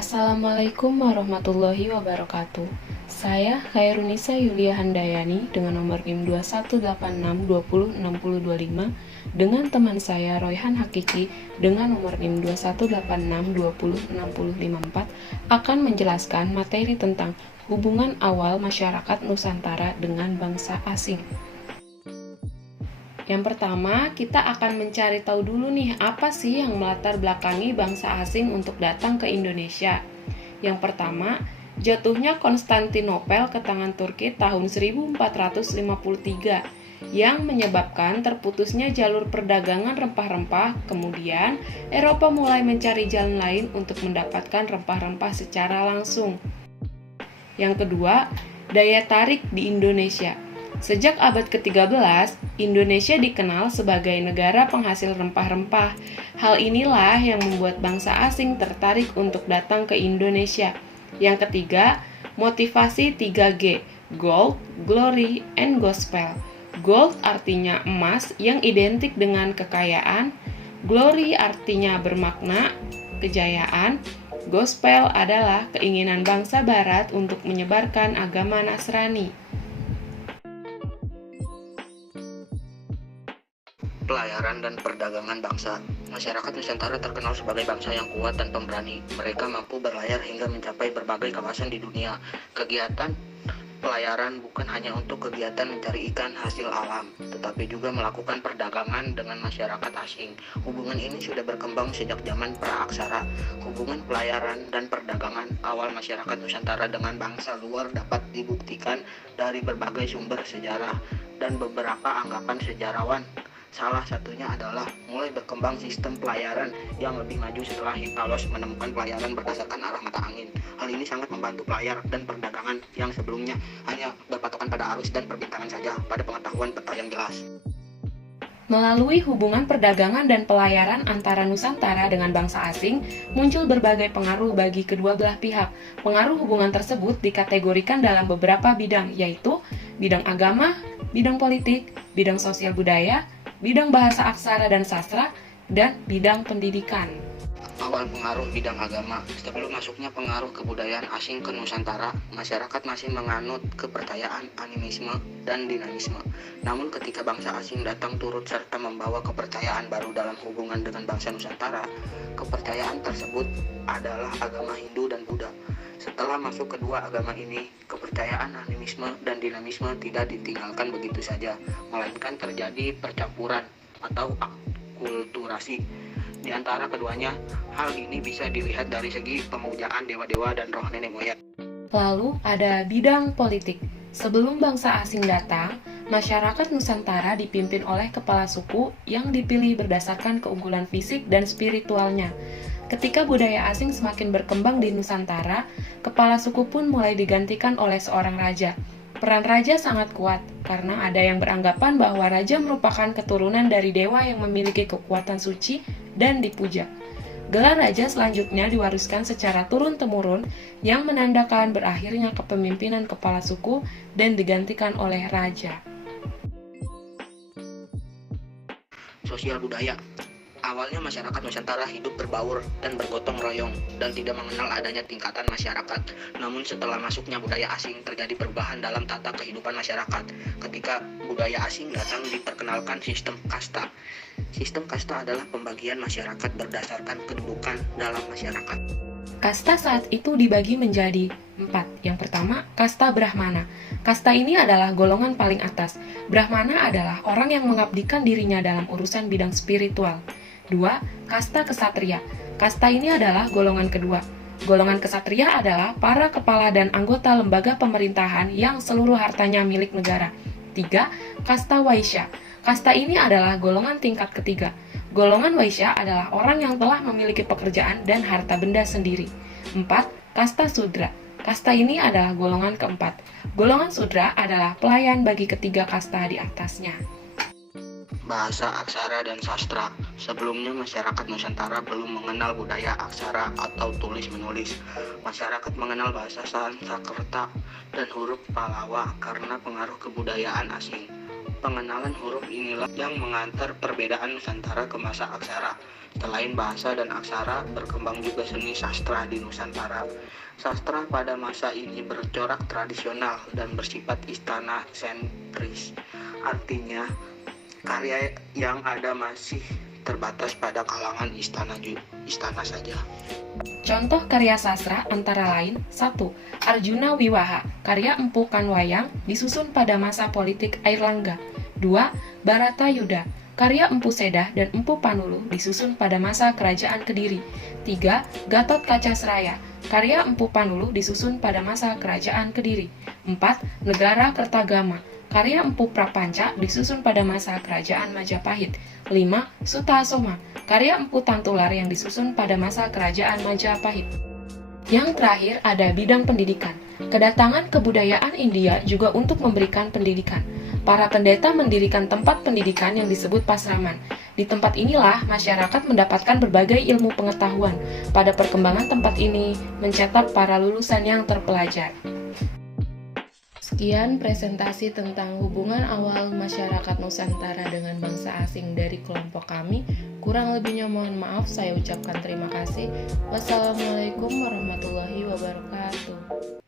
Assalamualaikum warahmatullahi wabarakatuh. Saya Khairunisa Yulia Handayani dengan nomor NIM 2186206025 dengan teman saya Royhan Hakiki dengan nomor NIM 2186206054 akan menjelaskan materi tentang hubungan awal masyarakat Nusantara dengan bangsa asing. Yang pertama, kita akan mencari tahu dulu nih, apa sih yang melatar belakangi bangsa asing untuk datang ke Indonesia. Yang pertama, jatuhnya Konstantinopel ke tangan Turki tahun 1453 yang menyebabkan terputusnya jalur perdagangan rempah-rempah. Kemudian, Eropa mulai mencari jalan lain untuk mendapatkan rempah-rempah secara langsung. Yang kedua, daya tarik di Indonesia. Sejak abad ke-13, Indonesia dikenal sebagai negara penghasil rempah-rempah. Hal inilah yang membuat bangsa asing tertarik untuk datang ke Indonesia. Yang ketiga, motivasi 3G, Gold, Glory, and Gospel. Gold artinya emas yang identik dengan kekayaan, Glory artinya bermakna kejayaan, Gospel adalah keinginan bangsa Barat untuk menyebarkan agama Nasrani. Pelayaran dan perdagangan bangsa. Masyarakat Nusantara terkenal sebagai bangsa yang kuat dan pemberani. Mereka mampu berlayar hingga mencapai berbagai kawasan di dunia. Kegiatan pelayaran bukan hanya untuk kegiatan mencari ikan hasil alam, tetapi juga melakukan perdagangan dengan masyarakat asing. Hubungan ini sudah berkembang sejak zaman praaksara. Hubungan pelayaran dan perdagangan awal masyarakat Nusantara dengan bangsa luar dapat dibuktikan dari berbagai sumber sejarah dan beberapa anggapan sejarawan. Salah satunya adalah mulai berkembang sistem pelayaran yang lebih maju setelah Hippasos menemukan pelayaran berdasarkan arah mata angin. Hal ini sangat membantu pelayar dan perdagangan yang sebelumnya hanya berpatokan pada arus dan perbintangan saja pada pengetahuan peta yang jelas. Melalui hubungan perdagangan dan pelayaran antara Nusantara dengan bangsa asing, muncul berbagai pengaruh bagi kedua belah pihak. Pengaruh hubungan tersebut dikategorikan dalam beberapa bidang, yaitu bidang agama, bidang politik, bidang sosial budaya, bidang bahasa aksara dan sastra, dan bidang pendidikan. Awal pengaruh bidang agama. Sebelum masuknya pengaruh kebudayaan asing ke Nusantara, masyarakat masih menganut kepercayaan animisme dan dinamisme. Namun ketika bangsa asing datang turut serta membawa kepercayaan baru dalam hubungan dengan bangsa Nusantara, kepercayaan tersebut adalah agama Hindu dan Buddha. Setelah masuk kedua agama ini, kepercayaan animisme dan dinamisme tidak ditinggalkan begitu saja, melainkan terjadi percampuran atau akulturasi di antara keduanya. Hal ini bisa dilihat dari segi pemujaan dewa-dewa dan roh nenek moyang. Lalu ada bidang politik. Sebelum bangsa asing datang, masyarakat Nusantara dipimpin oleh kepala suku yang dipilih berdasarkan keunggulan fisik dan spiritualnya. Ketika budaya asing semakin berkembang di Nusantara, kepala suku pun mulai digantikan oleh seorang raja. Peran raja sangat kuat, karena ada yang beranggapan bahwa raja merupakan keturunan dari dewa yang memiliki kekuatan suci dan dipuja. Gelar raja selanjutnya diwariskan secara turun-temurun yang menandakan berakhirnya kepemimpinan kepala suku dan digantikan oleh raja. Sosial budaya. Awalnya masyarakat Nusantara hidup berbaur dan bergotong royong dan tidak mengenal adanya tingkatan masyarakat. Namun setelah masuknya budaya asing terjadi perubahan dalam tata kehidupan masyarakat. Ketika budaya asing datang diperkenalkan sistem kasta. Sistem kasta adalah pembagian masyarakat berdasarkan kedudukan dalam masyarakat. Kasta saat itu dibagi menjadi 4. Yang pertama, kasta Brahmana. Kasta ini adalah golongan paling atas. Brahmana adalah orang yang mengabdikan dirinya dalam urusan bidang spiritual. 2. Kasta Kesatria. Kasta ini adalah golongan kedua. Golongan kesatria adalah para kepala dan anggota lembaga pemerintahan yang seluruh hartanya milik negara. 3. Kasta Waisya. Kasta ini adalah golongan tingkat ketiga. Golongan Waisya adalah orang yang telah memiliki pekerjaan dan harta benda sendiri. 4. Kasta Sudra. Kasta ini adalah golongan keempat. Golongan Sudra adalah pelayan bagi ketiga kasta di atasnya. Bahasa aksara dan sastra. Sebelumnya masyarakat Nusantara belum mengenal budaya aksara atau tulis-menulis. Masyarakat mengenal bahasa Sanskerta dan huruf Pallawa karena pengaruh kebudayaan asing. Pengenalan huruf inilah yang mengantar perbedaan Nusantara ke masa aksara. Selain bahasa dan aksara, berkembang juga seni sastra di Nusantara. Sastra pada masa ini bercorak tradisional dan bersifat istana sentris. Artinya, karya yang ada masih terbatas pada kalangan istana saja. Contoh karya sastra antara lain 1. Arjuna Wiwaha, karya Empu Kanwayang disusun pada masa politik Airlangga. 2. Baratayuda, karya Empu Sedah dan Empu Panulu disusun pada masa kerajaan Kediri. 3. Gatot Kacasraya, karya Empu Panulu disusun pada masa kerajaan Kediri. 4. Negara Kertagama, karya Empu Prapanca disusun pada masa kerajaan Majapahit. 5. Sutasoma, karya Empu Tantular yang disusun pada masa kerajaan Majapahit. Yang terakhir ada bidang pendidikan. Kedatangan kebudayaan India juga untuk memberikan pendidikan. Para pendeta mendirikan tempat pendidikan yang disebut pasraman. Di tempat inilah masyarakat mendapatkan berbagai ilmu pengetahuan. Pada perkembangan tempat ini mencetak para lulusan yang terpelajar. Sekian presentasi tentang hubungan awal masyarakat Nusantara dengan bangsa asing dari kelompok kami. Kurang lebihnya mohon maaf, saya ucapkan terima kasih. Wassalamualaikum warahmatullahi wabarakatuh.